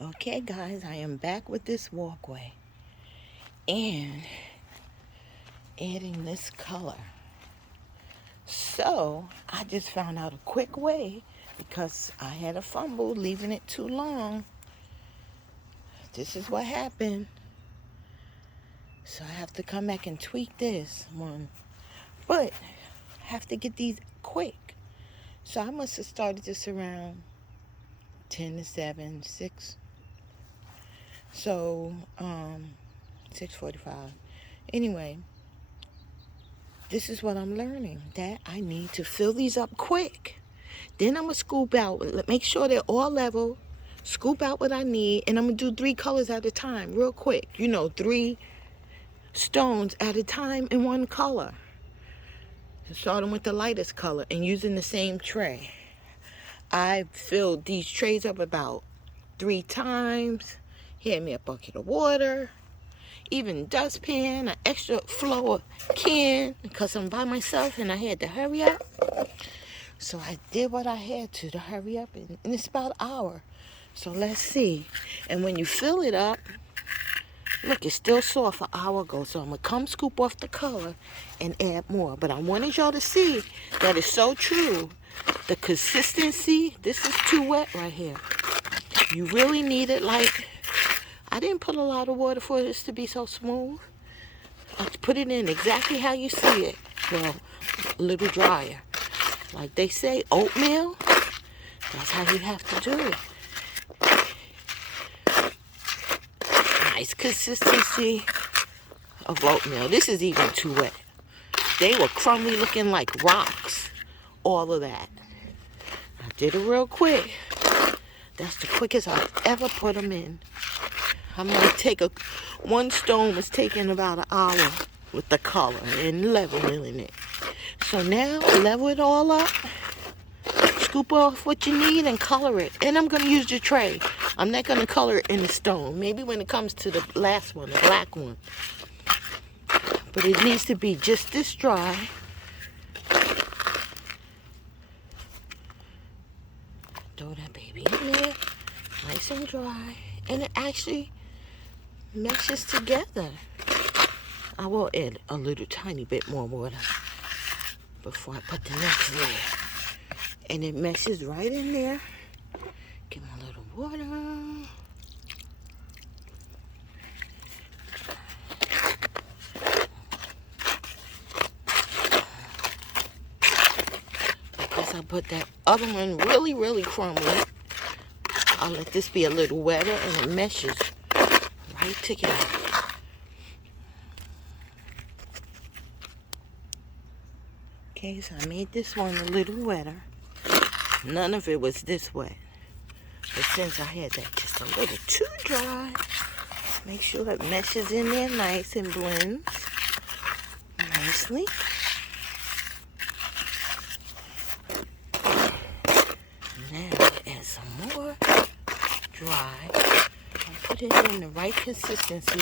Okay, guys, I am back with this walkway and adding this color. So, I just found out a quick way because I had a fumble leaving it too long. This is what happened. So, I have to come back and tweak this one. But, I have to get these quick. So, I must have started this around 10 to 7, 6. So, 6:45. Anyway, this is what I'm learning, that I need to fill these up quick. Then I'm going to scoop out, make sure they're all level, scoop out what I need, and I'm going to do 3 colors at a time real quick. 3 stones at a time in one color. Starting with the lightest color and using the same tray. I filled these trays up about 3 times. Had me a bucket of water. Even dustpan, an extra floor can, because I'm by myself and I had to hurry up. So I did what I had to hurry up, and it's about an hour. So let's see. And when you fill it up, look, it's still soft an hour ago. So I'm going to come scoop off the color and add more. But I wanted y'all to see that it's so true. The consistency, this is too wet right here. You really need it like, I didn't put a lot of water for this to be so smooth. I put it in exactly how you see it. Well, a little drier. Like they say, oatmeal, that's how you have to do it. Nice consistency of oatmeal. This is even too wet. They were crumbly looking like rocks. All of that. I did it real quick. That's the quickest I've ever put them in. I'm going to take one stone was taking about an hour with the color and leveling it. So now, level it all up, scoop off what you need and color it. And I'm going to use the tray. I'm not going to color it in the stone. Maybe when it comes to the last one, the black one. But it needs to be just this dry. Throw that baby in there, nice and dry. And it actually meshes together. I will add a little tiny bit more water before I put the next layer. And it meshes right in there. Give me a little water. Because I put that other one really, really crumbly, I'll let this be a little wetter and it meshes right together. Okay, so I made this one a little wetter. None of it was this wet. But since I had that just a little too dry, make sure it meshes in there nice and blends nicely. Now add some more dry. I'll put it in the right consistency.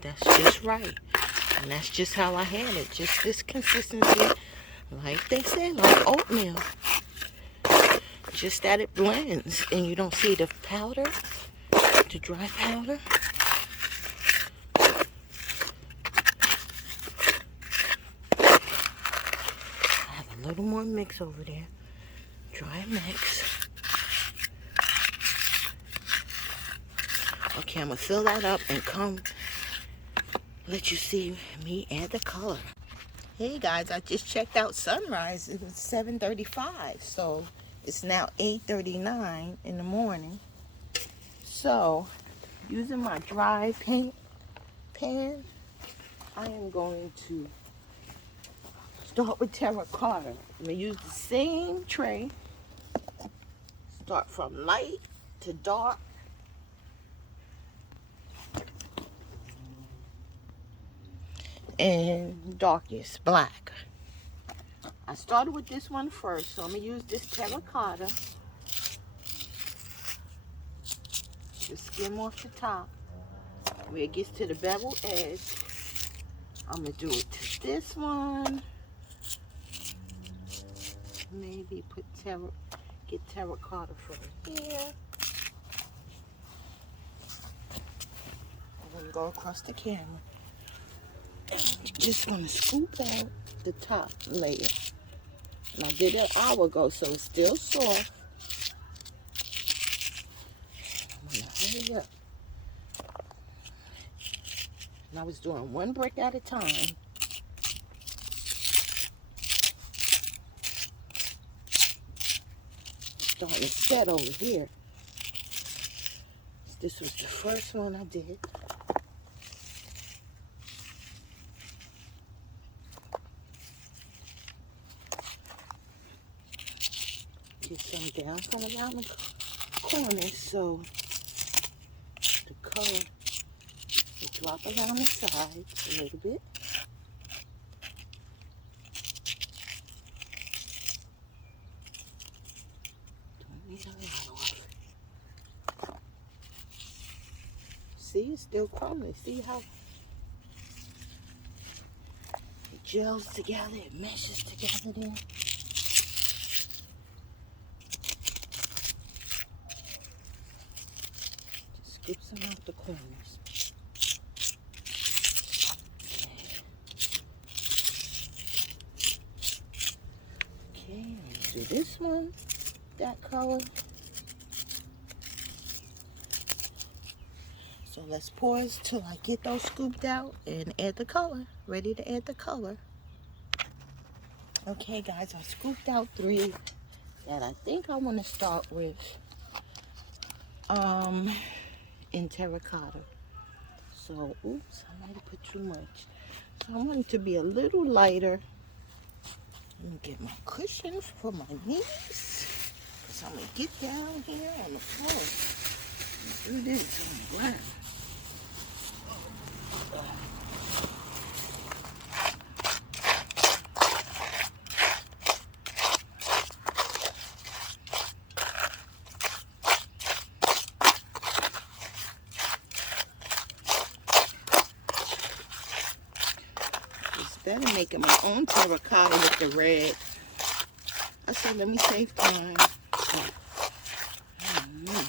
That's just right. And that's just how I had it. Just this consistency. Like they say, like oatmeal. Just that it blends and you don't see the powder, the dry powder. I have a little more mix over there. Dry mix. Okay, I'm going to fill that up and come let you see me add the color. Hey guys, I just checked out sunrise. It was 7:35, so it's now 8:39 in the morning. So, using my dry paint pan, I am going to start with terracotta. I'm going to use the same tray. Start from light to dark. And darkest black. I started with this one first, so I'm going to use this terracotta. Just skim off the top. Where it gets to the bevel edge, I'm going to do it to this one. maybe get terracotta from here. I'm gonna go across the camera. Just gonna scoop out the top layer. And I did it an hour ago, so it's still soft. I'm gonna hurry up. And I was doing one brick at a time. Starting to set over here. This was the first one I did. Get some down from around the corners so the color will drop around the sides a little bit. Don't need a lot off. See, it's still crumbling. See how it gels together, it meshes together there. Scoop some out the corners. Okay, let's do this one, that color. So let's pause till I get those scooped out and add the color. Ready to add the color. Okay guys, I scooped out 3 that I think I want to start with in terracotta. So, oops, I might have put too much. So I want it to be a little lighter. Let me get my cushion for my knees. Because I'm going to get down here on the floor and do this on the ground. Instead of making my own terracotta with the red, I said, let me save time. Oh, no,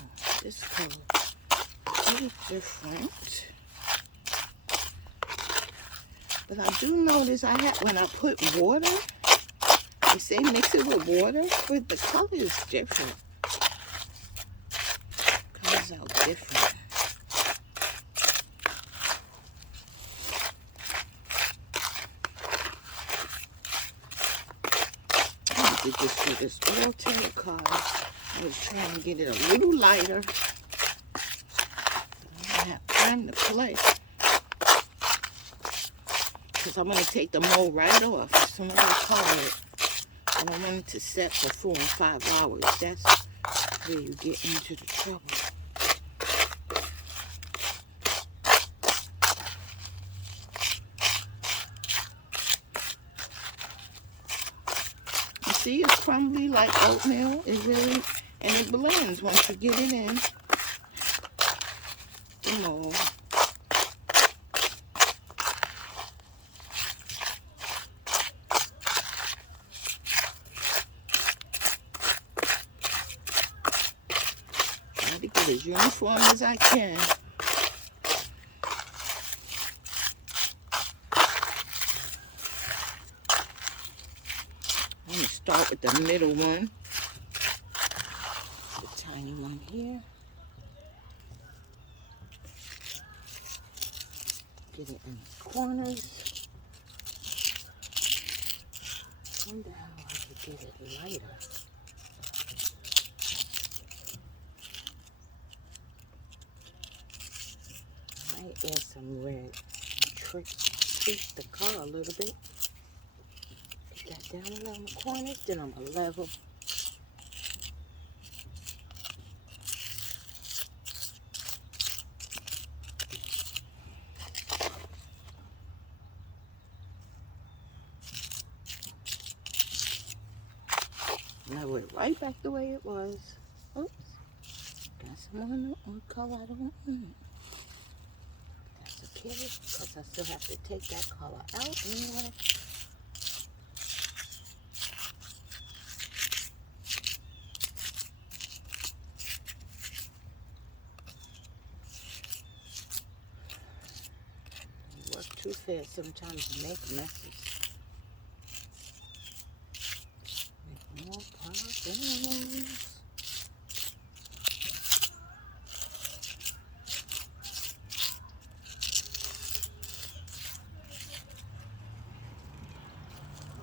this color is different. But I do notice when I put water, they say mix it with water, but the color is different. Comes out different. Just do this all terracotta. I was trying to get it a little lighter. I don't have time to play. Because I'm going to take the mold right off as soon as I color it. I don't want it to set for 4 and 5 hours. That's where you get into the trouble. See, it's crumbly like oatmeal. It really, and it blends once you get it in the mold. Try to get as uniform as I can. I'm going to start with the middle one. The tiny one here. Get it in the corners. I wonder how I could get it lighter. I might add some red. Treat the color a little bit. That down around the corners, then I'm gonna level. Level it right back the way it was. Oops, got some on the color I don't want. That's okay, because I still have to take that color out anyway. unfair sometimes to make messes. Make more problems.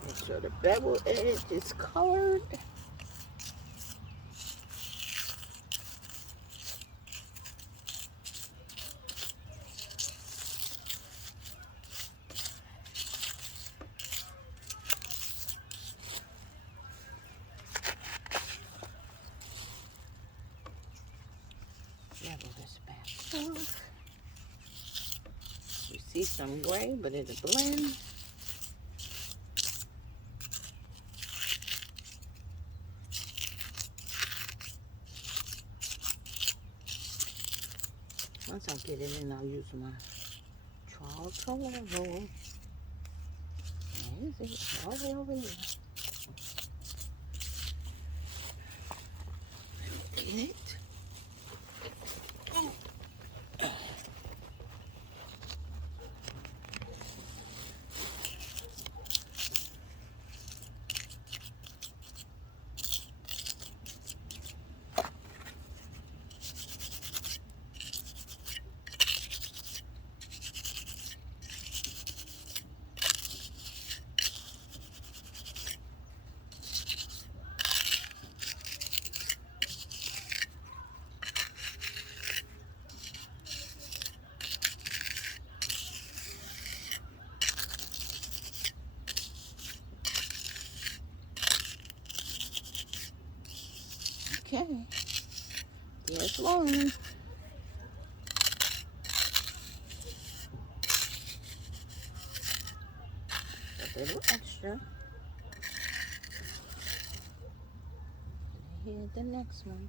Make sure the bevel edge is colored. Level this back off. You see some gray, but it'll blend. Once I get it in, I'll use my trowel to level. Where is it? All the way over here. Get it. Okay, there's one. A little extra. Here's the next one.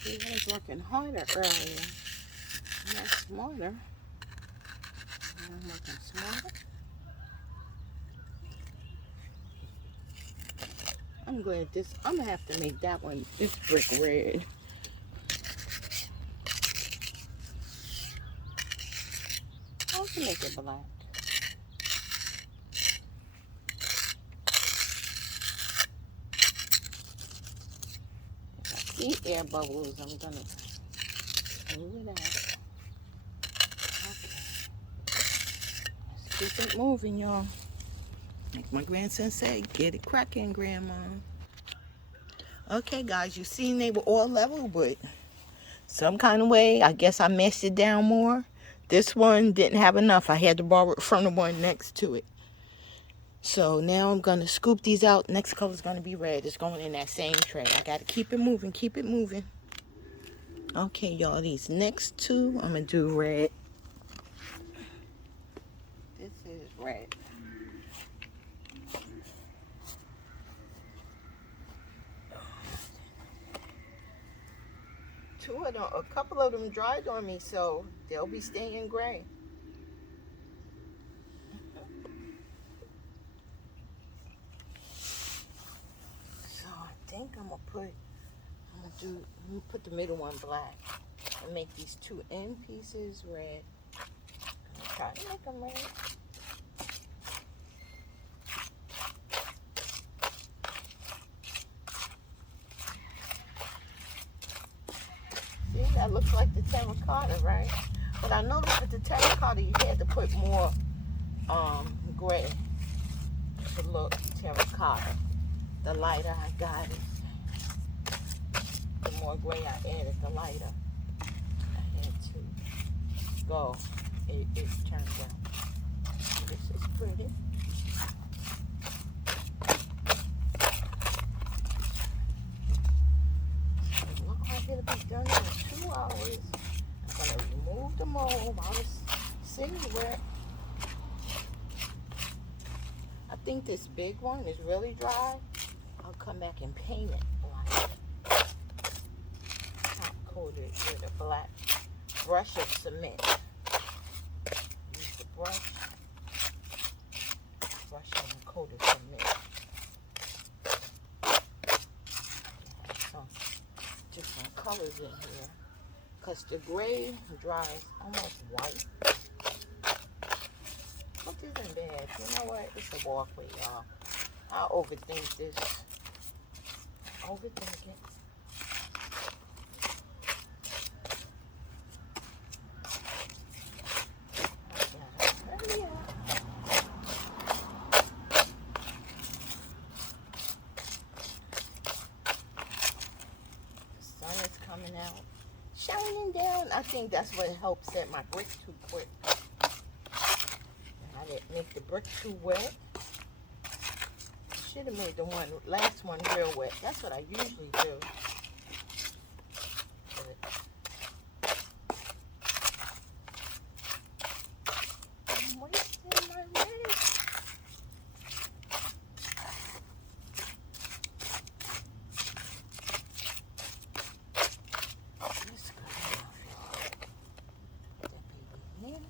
See, I was working harder earlier. Not smarter. I'm working smarter. I'm glad this, I'm gonna have to make that one, this brick red. I can make it black. If I see air bubbles, I'm gonna move it out. Okay. Let's keep it moving, y'all. Like my grandson said, get it cracking, Grandma. Okay, guys, you seen they were all level, but some kind of way, I guess I messed it down more. This one didn't have enough. I had to borrow it from the one next to it. So now I'm going to scoop these out. Next color is going to be red. It's going in that same tray. I got to keep it moving, keep it moving. Okay, y'all, these next two, I'm going to do red. This is red. Two of them, a couple of them dried on me, so they'll be staying gray. So I think I'm gonna put the middle one black and make these two end pieces red. I'm trying to make them red. See, that looks like the terracotta, right? But I noticed with the terracotta you had to put more gray to look terracotta. The lighter I got it, the more gray I added, the lighter I had to go. It turned out. This is pretty. It looks like it'll be done in 2 hours. I'm gonna remove the mold. I was sitting where I think this big one is really dry. I'll come back and paint it black. Top coat it with a black brush of cement. Use the brush and a coat of cement. Some different colors in here, because the gray dries almost white. You know what? It's a walkway, y'all. I overthink this. Overthink it. Hurry up. The sun is coming out, shining down. I think that's what helps set my brick too quick. I didn't make the brick too wet. Should have made the last one real wet. That's what I usually do. But I'm wasting my red. Let's go off, y'all. Put that baby in there.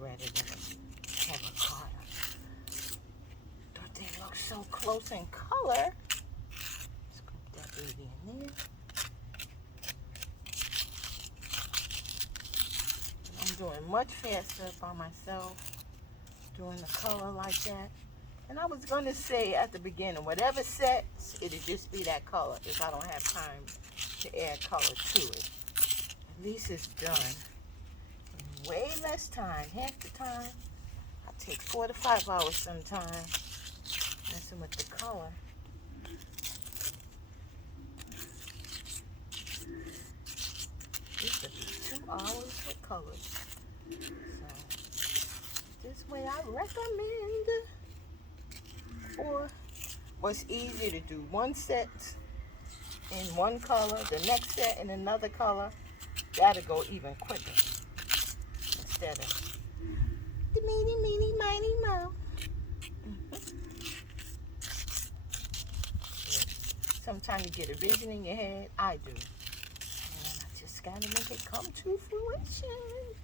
Ready to have a card. Thought they looked so close in color. Scoop that baby in there. I'm doing much faster by myself, doing the color like that. And I was going to say at the beginning, whatever sets, it'll just be that color if I don't have time to add color to it. At least it's done. Way less time, half the time. I take 4 to 5 hours sometimes messing with the color. This will be 2 hours with colors. So this way I recommend. Or what's easier to do, one set in one color, the next set in another color. That'll go even quicker. Instead of the meeny, miny, moe. Sometimes you get a vision in your head. I do. And I just gotta make it come to fruition.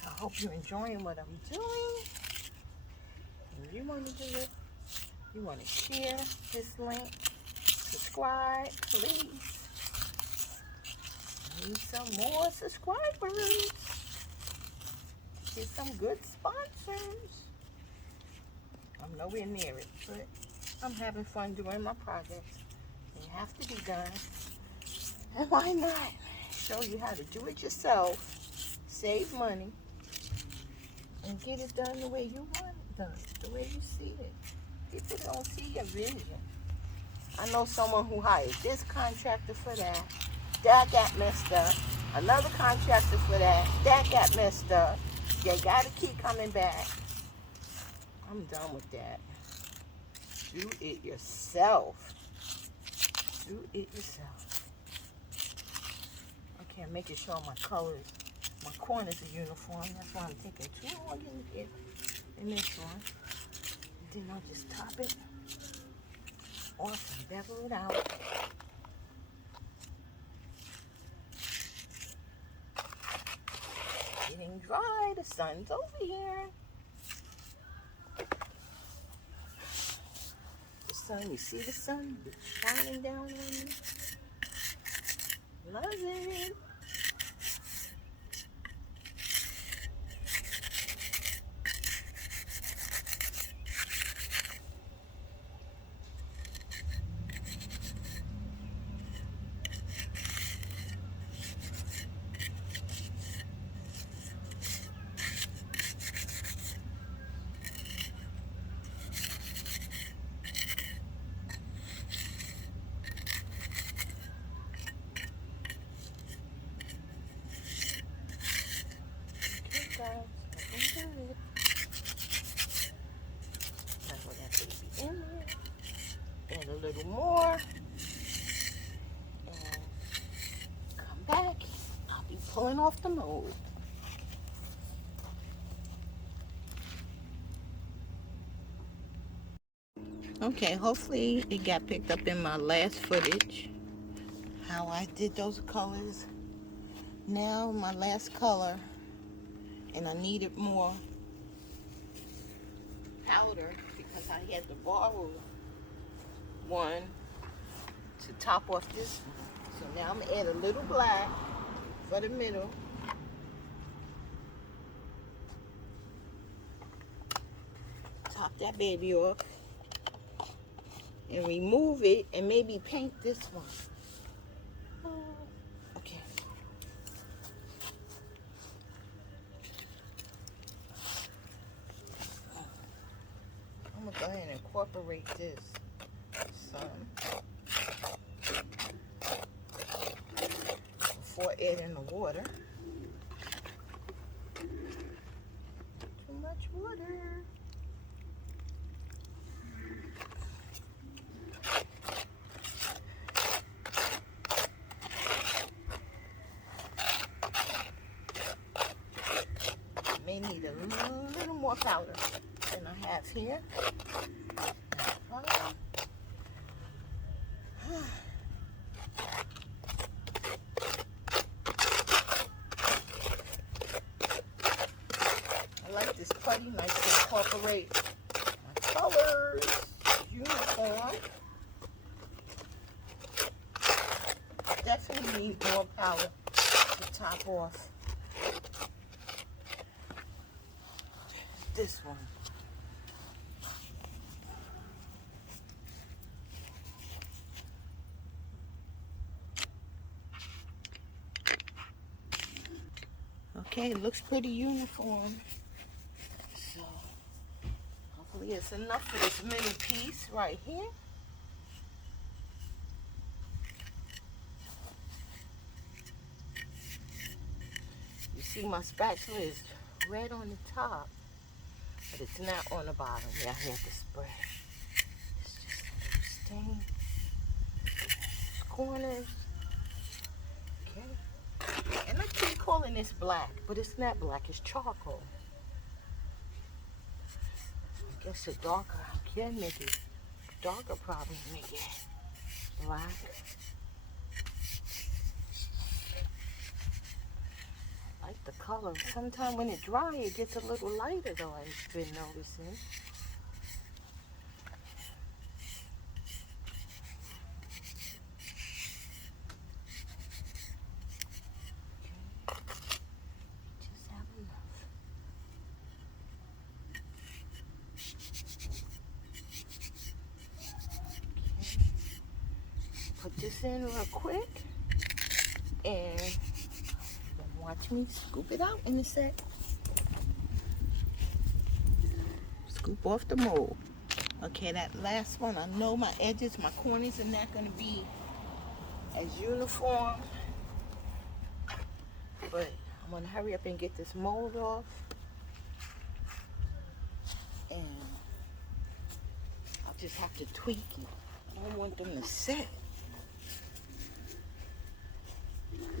So I hope you're enjoying what I'm doing. If you want to do it, you want to share this link, subscribe, please. Need some more subscribers. Get some good sponsors. I'm nowhere near it, but I'm having fun doing my projects. They have to be done. And why not? Show you how to do it yourself, save money, and get it done the way you want it done, the way you see it. People don't see your vision. I know someone who hired this contractor for that. That got messed up. Another contractor for that. That got messed up. You gotta keep coming back. I'm done with that. Do it yourself. Do it yourself. Okay, I'm making sure my colors, my corners are uniform. That's why I'm taking too long in this one. Then I'll just top it off and bevel it out. Getting dry. The sun's over here. The sun, you see the sun shining down on me? Love it. Add a little more and come back. I'll be pulling off the mold. Okay, hopefully it got picked up in my last footage how I did those colors. Now my last color, and I needed more powder because I had to borrow one to top off this one. So now I'm gonna add a little black for the middle. Top that baby off and remove it and maybe paint this one. Okay. I'm gonna go ahead and incorporate this some before adding the water. Too much water. May need a little more powder than I have here. I like this putty, nice to incorporate my colors, uniform. Definitely need more powder to top off this one. Okay, it looks pretty uniform. So hopefully it's enough for this middle piece right here. You see my spatula is red on the top, but it's not on the bottom. Yeah, I had to spray. It's just a little stain. These corners. Okay. And I keep calling this black, but it's not black, it's charcoal. I guess the darker I can make it darker, probably make it black. I like the color. Sometimes when it dries, it gets a little lighter though, I've been noticing. Put this in real quick and watch me scoop it out in a sec. Scoop off the mold. Okay, that last one, I know my edges, my corners are not going to be as uniform, but I'm going to hurry up and get this mold off, and I'll just have to tweak it. I don't want them to set.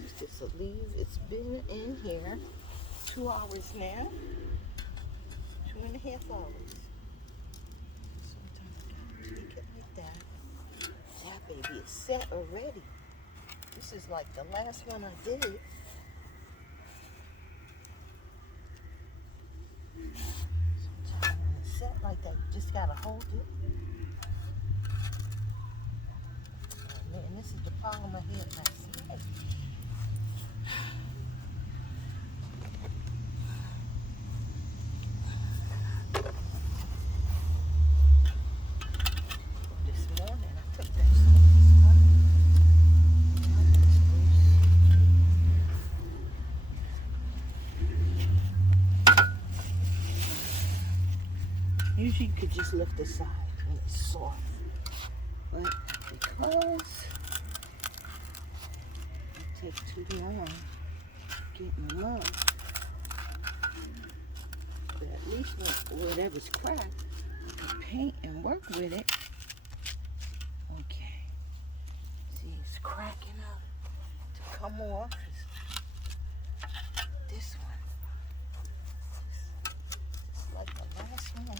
Use this to leave. It's been in here 2 hours now. 2.5 hours. Sometimes I gotta tweak it like that. That baby is set already. This is like the last one I did. Sometimes when it's set like that, you just gotta hold it. Oh man, this is the problem I had last night. Usually you could just lift the side and it's soft, but because it takes too long getting them up, but at least whatever's cracked, you can paint and work with it. Okay, see it's cracking up to come off. This one, it's like the last one.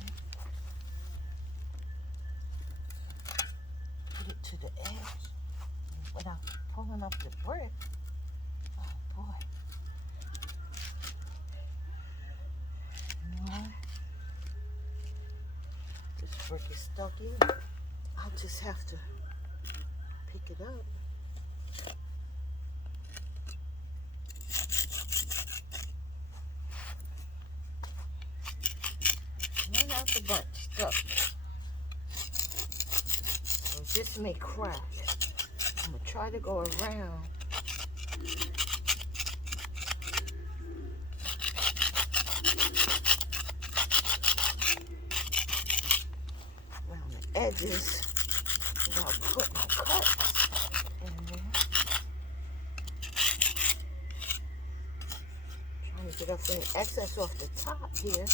To the edge without pulling up the brick. Oh boy. You know what? This brick is stuck in. I I'll just have to pick it up. Run out the bunch stuff. So this may crack. I'm gonna try to go around. Around the edges without putting my cuts in there. Trying to get up any excess off the top here.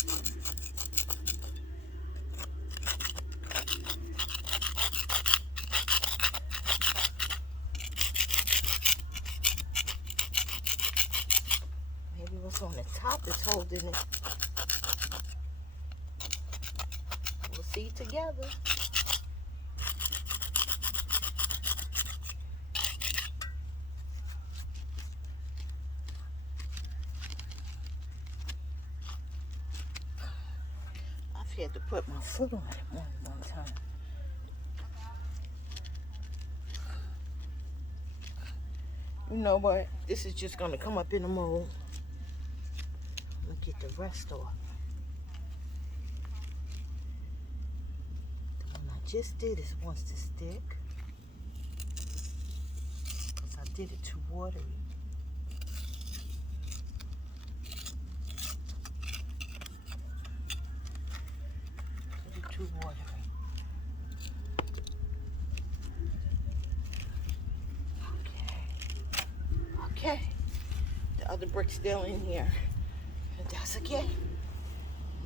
Maybe what's on the top is holding it. We'll see together. I've had to put my foot on it one time. You know what? This is just gonna come up in the mold. I'm gonna get the rest off. The one I just did is wants to stick. Because I did it too watery. Did it too watery. Okay, the other brick's still in here. And that's okay.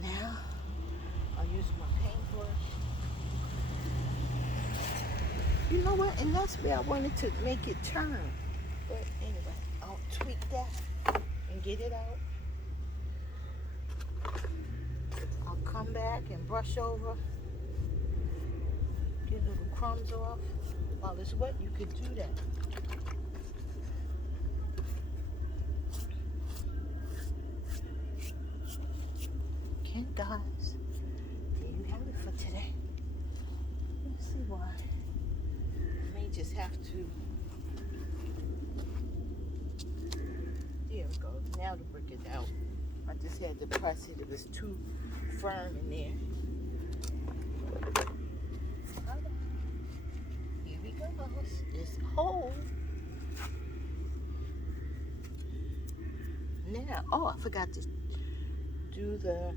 Now, I'll use my paintbrush. You know what? And that's where I wanted to make it turn. But anyway, I'll tweak that and get it out. I'll come back and brush over. Get little crumbs off. While it's wet, you can do that. Okay, guys, there you have it for today. Let's see why. I may just have to. There we go. Now the brick is out. I just had to press it. It was too firm in there. Here we go. This hole. Now, oh, I forgot to do the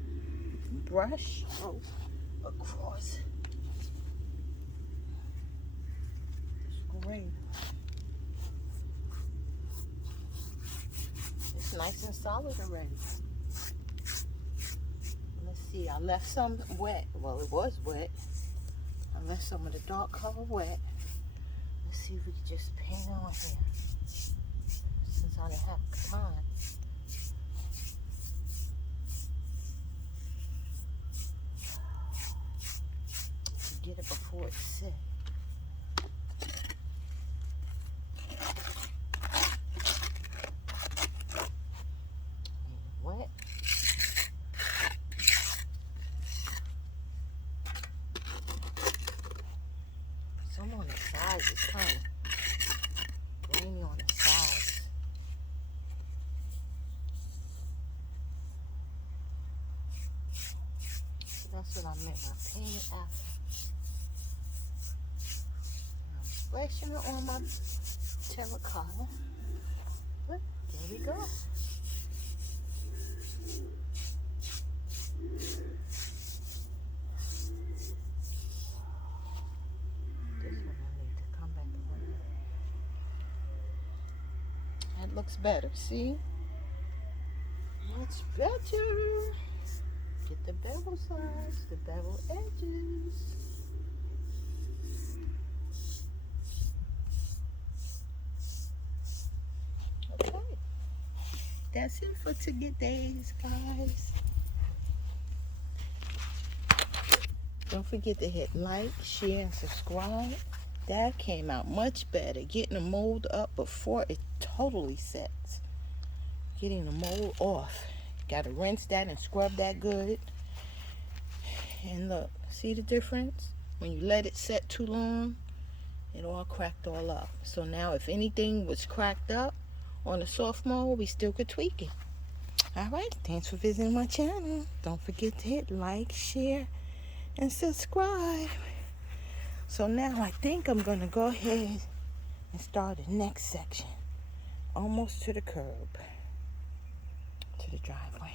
brush across the screen. It's nice and solid already. Let's see, I left some wet. Well, it was wet. I left some of the dark color wet. Let's see if we can just paint on here. Since I didn't have time. Get it before it's set. Wet. Some on the sides is kind of grainy on the sides. So that's what I meant by painting after. Splashing it on my terracotta. But there we go. This one I need to come back around. That looks better, see? Much better. Get the bevel sides, the bevel edges. That's it for today's, guys. Don't forget to hit like, share, and subscribe. That came out much better. Getting the mold up before it totally sets. Getting the mold off. Got to rinse that and scrub that good. And look, see the difference? When you let it set too long, it all cracked all up. So now if anything was cracked up on the soft mold, we still could tweak it. Alright, thanks for visiting my channel. Don't forget to hit like, share, and subscribe. So now I think I'm going to go ahead and start the next section. Almost to the curb. To the driveway.